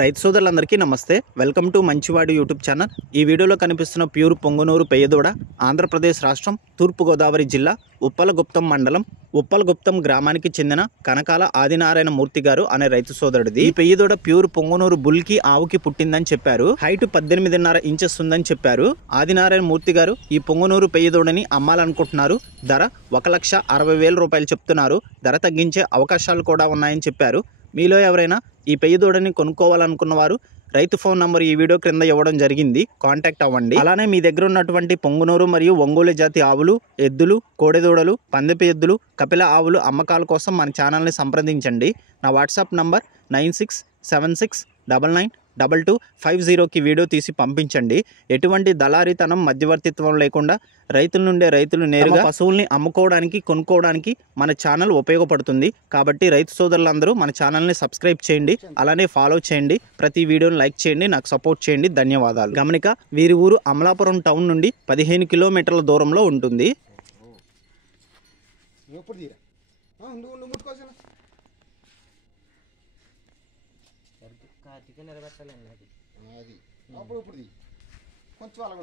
రైతు సోదరులందరికీ నమస్తే. వెల్కమ్ టు మంచివాడి యూట్యూబ్ ఛానల్. ఈ వీడియోలో కనిపిస్తున్న ప్యూర్ పొంగునూరు పెయ్యదూడ ఆంధ్రప్రదేశ్ రాష్ట్రం తూర్పుగోదావరి జిల్లా ఉప్పలగుప్తం మండలం ఉప్పలగుప్తం గ్రామానికి చెందిన కనకాల ఆదినారాయణ మూర్తి గారు అనే రైతు సోదరుడిది. ఈ పెయ్యదూడ ప్యూర్ పొంగునూరు బుల్కి ఆవుకి పుట్టిందని చెప్పారు. హైట్ 18.5 ఇంచెస్ ఉందని చెప్పారు. ఆదినారాయణ మూర్తి గారు ఈ పొంగునూరు పెయ్యదూడని అమ్మాలనుకుంటున్నారు. ధర 1,60,000 రూపాయలు చెప్తున్నారు. ధర తగ్గించే అవకాశాలు కూడా ఉన్నాయని చెప్పారు. మీలో ఎవరైనా ఈ పెయ్యదూడని కొనుక్కోవాలనుకున్న వారు రైతు ఫోన్ నంబర్ ఈ వీడియో క్రింద ఇవ్వడం జరిగింది. కాంటాక్ట్ అవ్వండి. అలానే మీ దగ్గర ఉన్నటువంటి పొంగునూరు మరియు ఒంగోలు జాతి ఆవులు, ఎద్దులు, కోడెదూడలు, పందెపు ఎద్దులు, కపిల ఆవులు అమ్మకాల కోసం మన ఛానల్ని సంప్రదించండి. నా వాట్సాప్ నంబర్ 9676992250కి వీడియో తీసి పంపించండి. ఎటువంటి దళారీతనం మధ్యవర్తిత్వం లేకుండా రైతుల నుండే రైతులు నేరుగా పశువుల్ని అమ్ముకోవడానికి కొనుక్కోవడానికి మన ఛానల్ ఉపయోగపడుతుంది. కాబట్టి రైతు సోదరులందరూ మన ఛానల్ని సబ్స్క్రైబ్ చేయండి, అలానే ఫాలో చేయండి, ప్రతి వీడియోని లైక్ చేయండి, నాకు సపోర్ట్ చేయండి. ధన్యవాదాలు. గమనిక, వీరి ఊరు అమలాపురం టౌన్ నుండి 15 కిలోమీటర్ల దూరంలో ఉంటుంది. అది అప్పుడు కొంచెం అలాగ